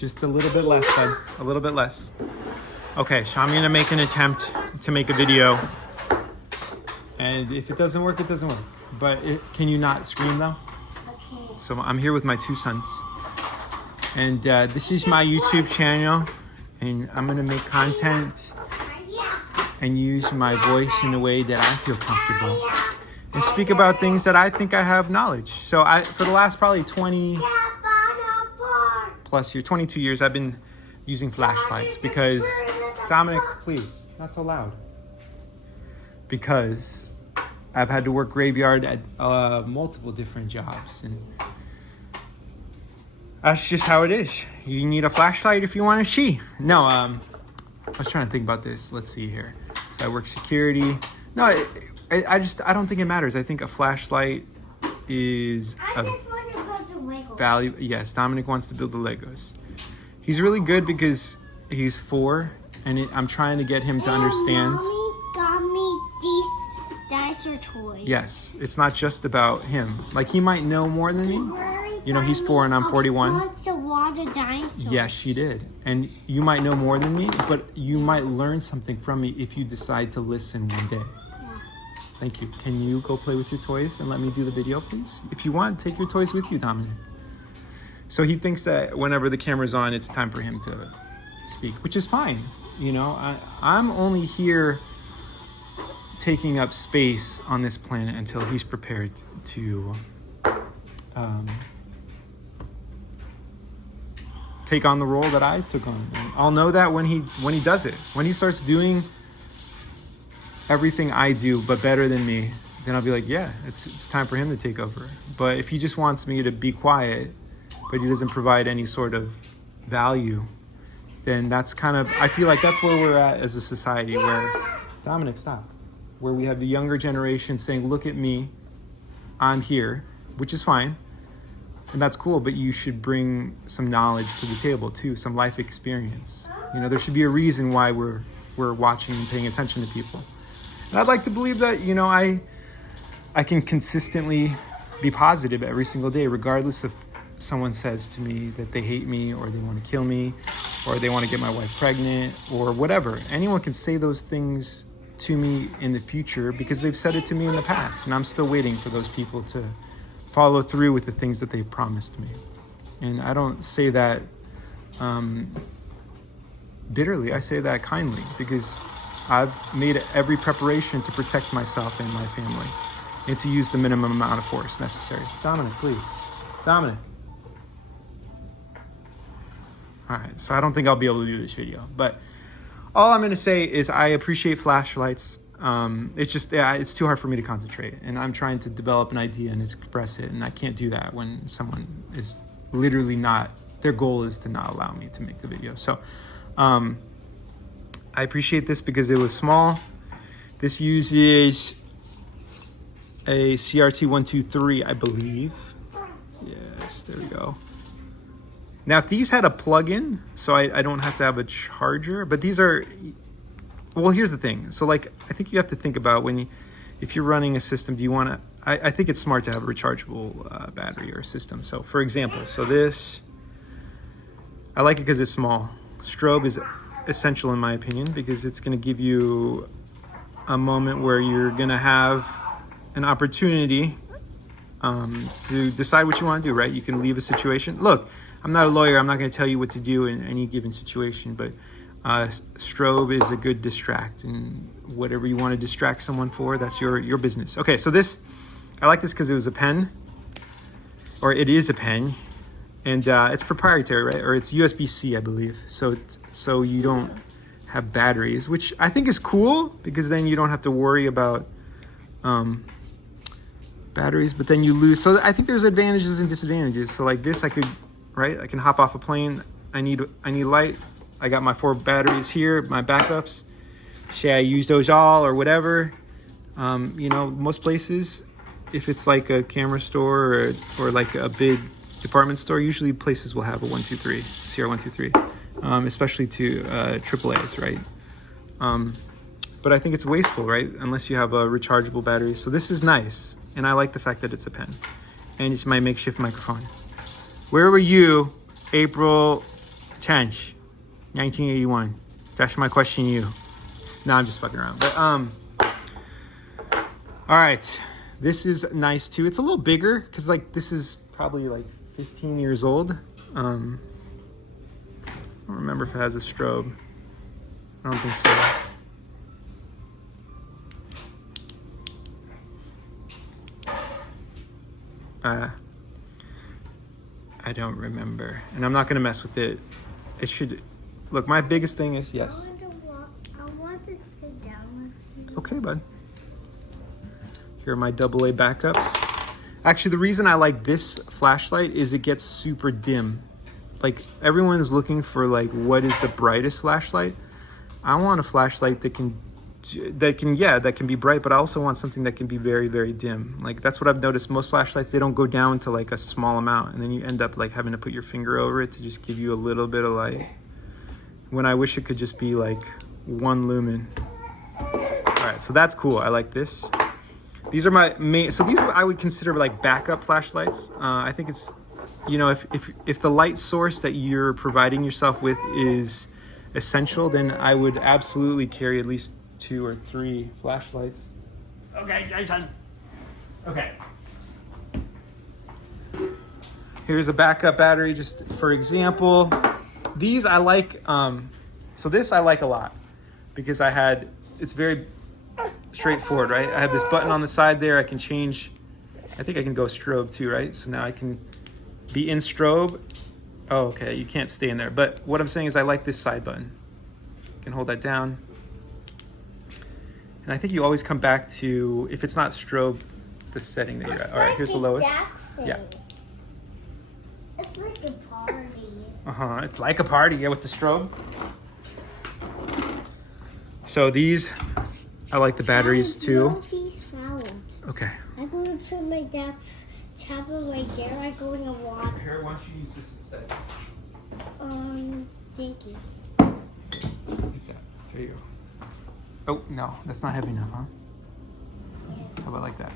Just a little bit less, bud. A little bit less. Okay, so I'm gonna make an attempt to make a video. And if it doesn't work, it doesn't work. But can you not scream though? Okay. So I'm here with my two sons. And this is my YouTube channel. And I'm gonna make content and use my voice in a way that I feel comfortable. And speak about things that I think I have knowledge. So for the last probably 20 plus years, 22 years, I've been using flashlights because, Dominic, please, not so loud. Because I've had to work graveyard at multiple different jobs, and that's just how it is. You need a flashlight if you want to see. No, I was trying to think about this. Let's see here. So I work security. No, I don't think it matters. I think a flashlight is a value. Yes, Dominic wants to build the Legos. He's really good because he's 4, and I'm trying to get him to understand. Mommy got me these dinosaur toys. Yes, it's not just about him. Like, he might know more than me. You know, he's 4 and I'm 41. Once a lot of dinosaurs. Yes, she did. And you might know more than me, but you might learn something from me if you decide to listen one day. Thank you. Can you go play with your toys and let me do the video, please? If you want, take your toys with you, Dominic. So he thinks that whenever the camera's on, it's time for him to speak, which is fine. You know, I'm only here taking up space on this planet until he's prepared to take on the role that I took on. And I'll know that when he does it. When he starts doing everything I do, but better than me, then I'll be like, yeah, it's time for him to take over. But if he just wants me to be quiet, but he doesn't provide any sort of value, then that's kind of, I feel like that's where we're at as a society, where, Dominic, stop, where we have the younger generation saying, look at me, I'm here, which is fine, and that's cool, but you should bring some knowledge to the table too, some life experience. You know, there should be a reason why we're watching and paying attention to people. And I'd like to believe that, you know, I can consistently be positive every single day, regardless if someone says to me that they hate me, or they want to kill me, or they want to get my wife pregnant, or whatever. Anyone can say those things to me in the future because they've said it to me in the past, and I'm still waiting for those people to follow through with the things that they've promised me. And I don't say that bitterly. I say that kindly because I've made every preparation to protect myself and my family, and to use the minimum amount of force necessary. Dominic, please. Dominic. All right, so I don't think I'll be able to do this video, but all I'm going to say is I appreciate flashlights. It's just, it's too hard for me to concentrate, and I'm trying to develop an idea and express it, and I can't do that when someone is literally not, their goal is to not allow me to make the video. So I appreciate this because it was small. This uses a CRT 123, I believe. Yes, there we go. Now, if these had a plug-in, so I don't have to have a charger, but these are, well, here's the thing. So, like, I think you have to think about if you're running a system, do you want to, I think it's smart to have a rechargeable battery or a system. So, for example, so this, I like it because it's small. Strobe is essential in my opinion because it's going to give you a moment where you're going to have an opportunity to decide what you want to do, right? You can leave a situation. Look, I'm not a lawyer. I'm not going to tell you what to do in any given situation, but strobe is a good distract, and whatever you want to distract someone for, that's your business. Okay, so this, I like this because it was a pen, or it is a pen, and it's proprietary, right? Or it's USB-C, I believe. So you don't have batteries, which I think is cool because then you don't have to worry about batteries, but then you lose. So I think there's advantages and disadvantages. So like this, I can hop off a plane. I need light. I got my 4 batteries here, my backups. Say I use those all or whatever. You know, most places, if it's like a camera store or like a big department store, usually places will have a 123, CR123, especially to AAAs, right? But I think it's wasteful, right? Unless you have a rechargeable battery. So this is nice, and I like the fact that it's a pen, and it's my makeshift microphone. Where were you April Tench, 1981. That's my question to you. No, I'm just fucking around. But all right, this is nice too. It's a little bigger because like this is probably like 15 years old. I don't remember if it has a strobe. I don't think so. I don't remember, and I'm not gonna mess with it. It should look. My biggest thing is yes. I want to sit down with you. Okay, bud. Here are my AA backups. Actually, the reason I like this flashlight is it gets super dim. Like everyone's looking for like what is the brightest flashlight. I want a flashlight that can be bright, but I also want something that can be very, very dim. Like that's what I've noticed. Most flashlights, they don't go down to like a small amount, and then you end up like having to put your finger over it to just give you a little bit of light. When I wish it could just be like 1 lumen. All right, so that's cool. I like this. These are my main. So these I would consider like backup flashlights. I think it's, you know, if the light source that you're providing yourself with is essential, then I would absolutely carry at least 2 or 3 flashlights. Okay, Jason. Okay. Here's a backup battery, just for example. These I like. So this I like a lot because it's very straightforward, right? I have this button on the side there. I can change. I think I can go strobe too, right? So now I can be in strobe. Oh, okay. You can't stay in there. But what I'm saying is I like this side button. You can hold that down. And I think you always come back to, if it's not strobe, the setting that you're at. All right, here's the lowest. Yeah. It's like a party. It's like a party, yeah, with the strobe. So these, I like the batteries too. Okay. I'm going to put my tablet right there. I'm going to watch. Here, why don't you use this instead? Thank you. Use that. There you go. Oh, no, that's not heavy enough, huh? Yeah. How about like that?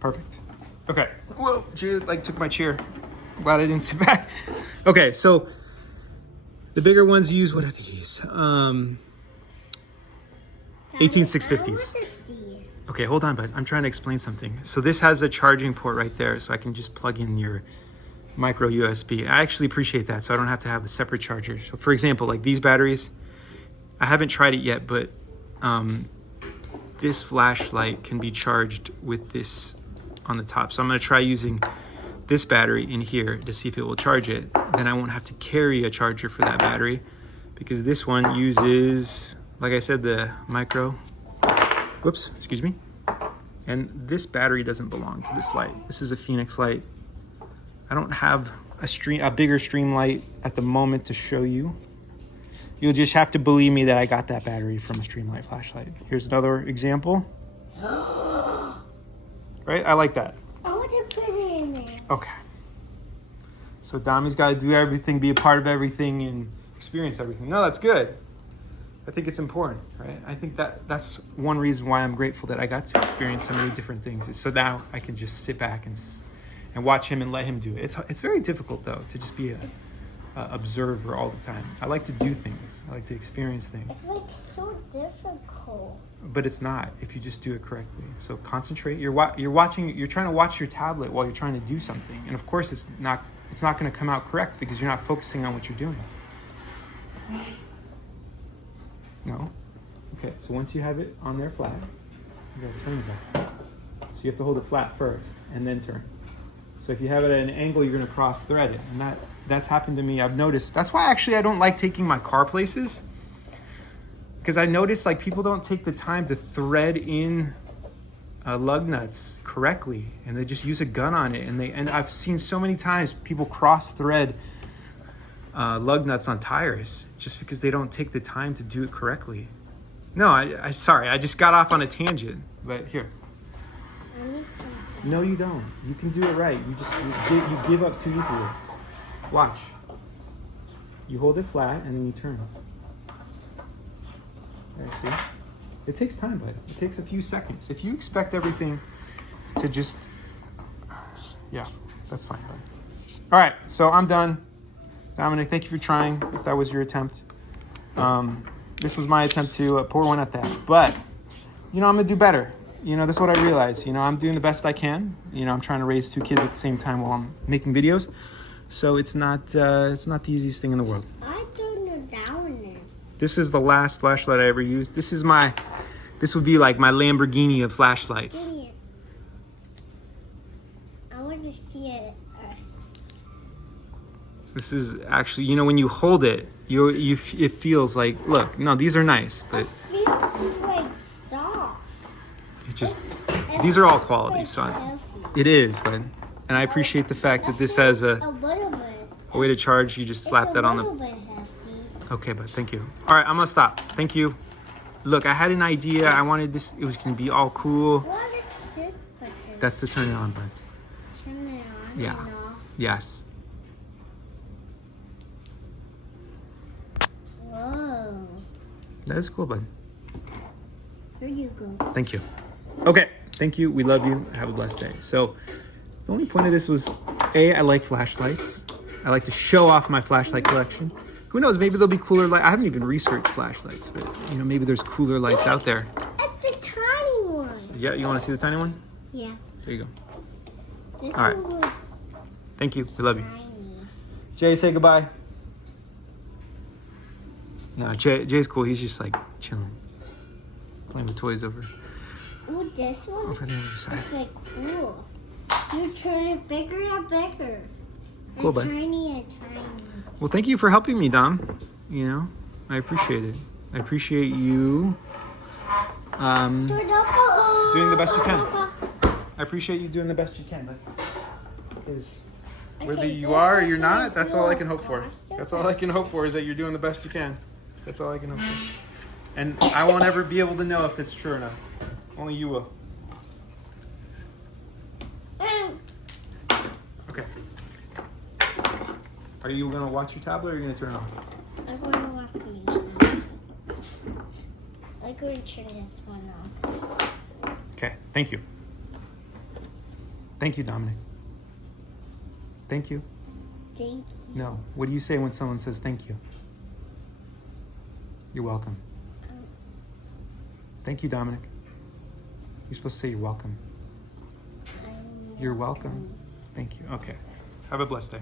Perfect. Okay. Whoa, Jude, like took my chair. Glad I didn't sit back. Okay, so the bigger ones use, what are these? 18650s. I want to see. Okay, hold on, bud. I'm trying to explain something. So this has a charging port right there, so I can just plug in your micro USB. I actually appreciate that, so I don't have to have a separate charger. So for example, like these batteries, I haven't tried it yet, but this flashlight can be charged with this on the top. So I'm gonna try using this battery in here to see if it will charge it. Then I won't have to carry a charger for that battery because this one uses, like I said, the micro, whoops, excuse me. And this battery doesn't belong to this light. This is a Phoenix light. I don't have a bigger stream light at the moment to show you. You'll just have to believe me that I got that battery from a Streamlight flashlight. Here's another example. Right, I like that. I want to put it in there. Okay. So Dami's got to do everything, be a part of everything, and experience everything. No, that's good. I think it's important, right? I think that's one reason why I'm grateful that I got to experience so many different things. Is so now I can just sit back and watch him and let him do it. It's very difficult though to just be a observer all the time. I like to do things. I like to experience things. It's like so difficult. But it's not if you just do it correctly. So concentrate. You're watching. You're trying to watch your tablet while you're trying to do something, and of course it's not going to come out correct because you're not focusing on what you're doing. No. Okay. So once you have it on there flat, you got to turn it back. So you have to hold it flat first and then turn. So if you have it at an angle, you're going to cross thread it, and that's happened to me. I've noticed. That's why actually I don't like taking my car places. Because I noticed like people don't take the time to thread in lug nuts correctly, and they just use a gun on it. And I've seen so many times people cross thread lug nuts on tires just because they don't take the time to do it correctly. No, I sorry, I just got off on a tangent. But here. No, you don't. You can do it right. You give up too easily. Watch. You hold it flat and then you turn. There, see? It takes time, bud. It takes a few seconds. If you expect everything to just... Yeah, that's fine, bud. All right, so I'm done. Dominic, thank you for trying, if that was your attempt. This was my attempt to pour one at that. But, I'm going to do better. That's what I realized. I'm doing the best I can. I'm trying to raise 2 kids at the same time while I'm making videos. So it's not the easiest thing in the world. I don't know down this. This is the last flashlight I ever used. This would be like my Lamborghini of flashlights. Give me it. I want to see it. This is actually, when you hold it, it feels like, look, no, these are nice, I but feel like soft. it just, these are all quality, so Heavy. it is, but, and I appreciate the fact that this has A little bit. a way to charge. You just slap that on It's a the, little bit heavy. okay, but thank you. All right, I'm gonna stop. Thank you. Look, I had an idea. I wanted this, it was gonna be all cool. What is this button? That's to turn it on, bud. Turn it on Yeah. and off. Yes. Whoa. That is cool, bud. Here you go. Thank you. Okay, thank you. We love you. Have a blessed day. So, the only point of this was, I like flashlights. I like to show off my flashlight collection. Who knows? Maybe there'll be cooler lights. I haven't even researched flashlights, but maybe there's cooler lights out there. That's the tiny one. Yeah, you want to see the tiny one? Yeah. There you go. This All right. one was Thank you. We love you. tiny. Jay, say goodbye. No, Jay's cool. He's just like chilling, playing with toys over Ooh, this one on the other side. is like cool. You turn it bigger and bigger. Cool, and bud. tiny and tiny. Well, thank you for helping me, Dom. I appreciate it. I appreciate you. Doing Doing the best you can. I appreciate you doing the best you can. Because whether Okay, you this are or is you're my not, that's all I can cool hope for. plastic. That's all I can hope for is that you're doing the best you can. That's all I can hope for. And I won't ever be able to know if it's true or not. Only you will. Okay. Are you going to watch your tablet or are you going to turn it off? I'm going to watch the I'm going to turn this one off. Okay. Thank you. Thank you, Dominic. Thank you. Thank you. No. What do you say when someone says thank you? You're welcome. Thank you, Dominic. You're supposed to say you're welcome. You're welcome. Thank you. Okay. Have a blessed day.